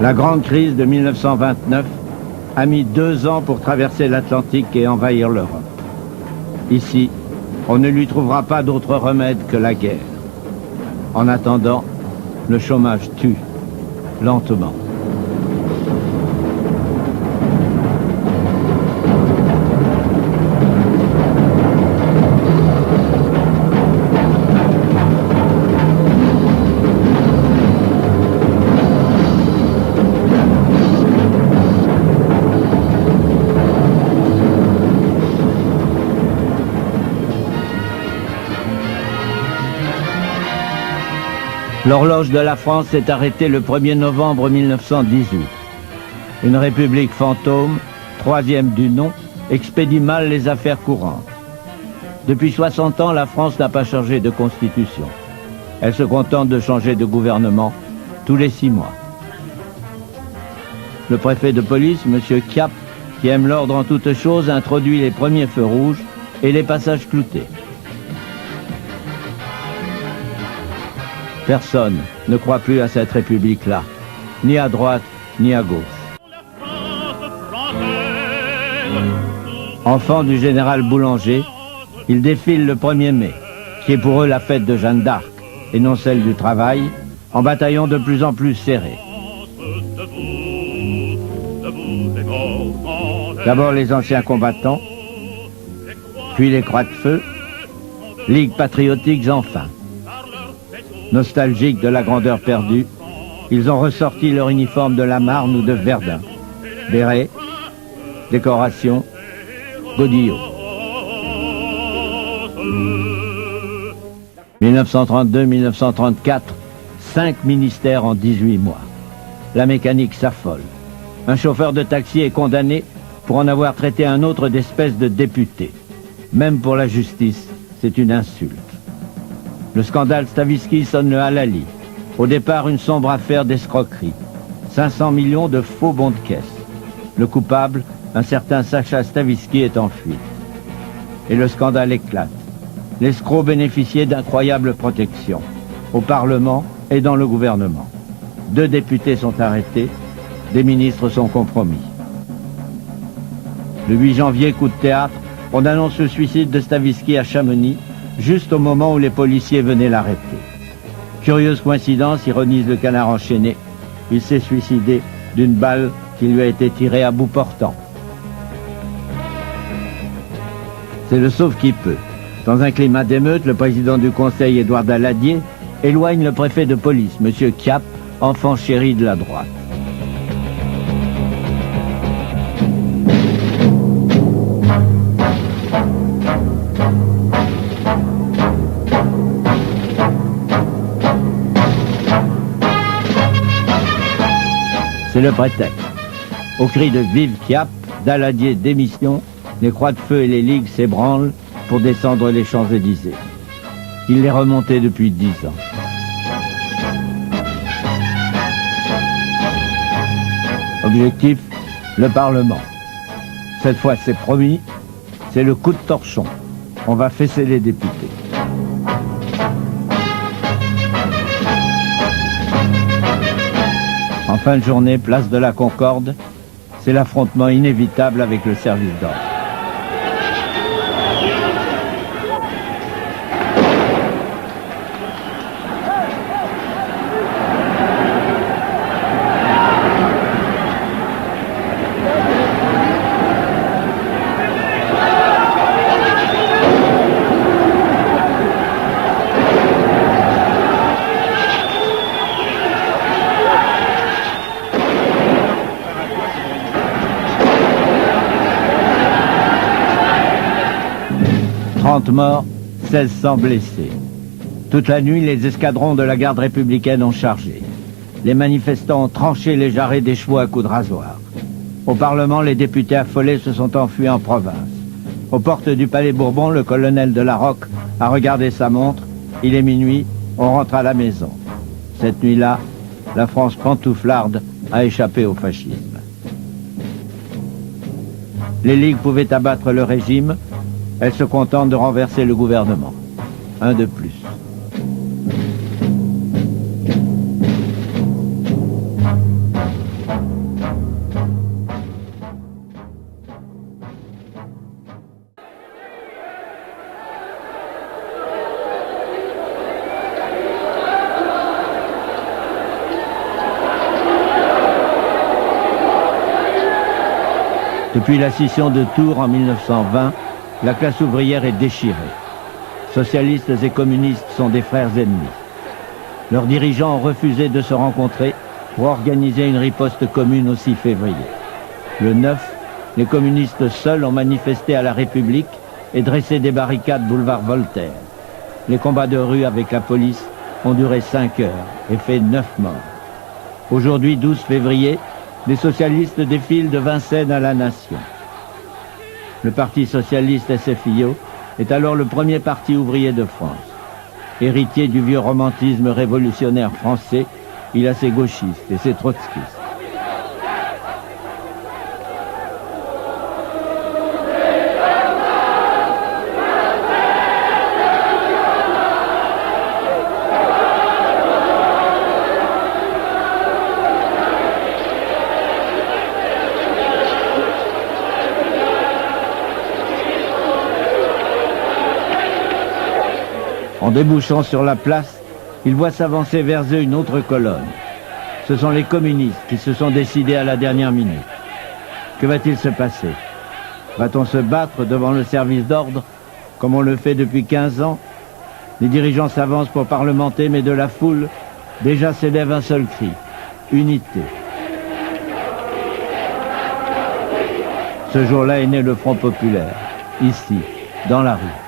La grande crise de 1929 a mis 2 ans pour traverser l'Atlantique et envahir l'Europe. Ici, on ne lui trouvera pas d'autre remède que la guerre. En attendant, le chômage tue, lentement. L'horloge de la France s'est arrêtée le 1er novembre 1918. Une république fantôme, 3e du nom, expédie mal les affaires courantes. Depuis 60 ans, la France n'a pas changé de constitution. Elle se contente de changer de gouvernement tous les 6 mois. Le préfet de police, M. Chiappe, qui aime l'ordre en toutes choses, introduit les premiers feux rouges et les passages cloutés. Personne ne croit plus à cette république-là, ni à droite, ni à gauche. Enfants du général Boulanger, ils défilent le 1er mai, qui est pour eux la fête de Jeanne d'Arc, et non celle du travail, en bataillons de plus en plus serrés. D'abord les anciens combattants, puis les croix de feu, ligues patriotiques enfin. Nostalgiques de la grandeur perdue, ils ont ressorti leur uniforme de la Marne ou de Verdun. Béret, décoration, godillot. 1932-1934, 5 ministères en 18 mois. La mécanique s'affole. Un chauffeur de taxi est condamné pour en avoir traité un autre d'espèce de député. Même pour la justice, c'est une insulte. Le scandale Stavisky sonne le halali. Au départ, une sombre affaire d'escroquerie. 500 millions de faux bons de caisse. Le coupable, un certain Sacha Stavisky, est en fuite. Et le scandale éclate. L'escroc bénéficiait d'incroyables protections, au Parlement et dans le gouvernement. 2 députés sont arrêtés, des ministres sont compromis. Le 8 janvier, coup de théâtre, on annonce le suicide de Stavisky à Chamonix, juste au moment où les policiers venaient l'arrêter. Curieuse coïncidence, ironise le Canard enchaîné, il s'est suicidé d'une balle qui lui a été tirée à bout portant. C'est le sauve qui peut. Dans un climat d'émeute, le président du Conseil, Édouard Daladier, éloigne le préfet de police, M. Chiappe, enfant chéri de la droite. C'est le prétexte. Au cri de Vive Chiappe, Daladier démission, les croix de feu et les ligues s'ébranlent pour descendre les Champs-Élysées. Il les remontait depuis 10 ans. Objectif, le Parlement. Cette fois, c'est promis, c'est le coup de torchon. On va fesser les députés. En fin de journée, place de la Concorde, c'est l'affrontement inévitable avec le service d'ordre. Morts, 1600 blessés. Toute la nuit, les escadrons de la garde républicaine ont chargé. Les manifestants ont tranché les jarrets des chevaux à coups de rasoir. Au Parlement, les députés affolés se sont enfuis en province. Aux portes du Palais Bourbon, le colonel de la Rocque a regardé sa montre. Il est minuit, on rentre à la maison. Cette nuit-là, la France pantouflarde a échappé au fascisme. Les ligues pouvaient abattre le régime. Elle se contente de renverser le gouvernement. Un de plus. Depuis la scission de Tours en 1920, la classe ouvrière est déchirée. Socialistes et communistes sont des frères ennemis. Leurs dirigeants ont refusé de se rencontrer pour organiser une riposte commune au 6 février. Le 9, les communistes seuls ont manifesté à la République et dressé des barricades boulevard Voltaire. Les combats de rue avec la police ont duré 5 heures et fait 9 morts. Aujourd'hui, 12 février, les socialistes défilent de Vincennes à la Nation. Le Parti socialiste SFIO est alors le premier parti ouvrier de France. Héritier du vieux romantisme révolutionnaire français, il a ses gauchistes et ses trotskistes. En débouchant sur la place, il voit s'avancer vers eux une autre colonne. Ce sont les communistes qui se sont décidés à la dernière minute. Que va-t-il se passer? Va-t-on se battre devant le service d'ordre, comme on le fait depuis 15 ans? Les dirigeants s'avancent pour parlementer, mais de la foule, déjà s'élève un seul cri: unité. Ce jour-là est né le Front populaire, ici, dans la rue.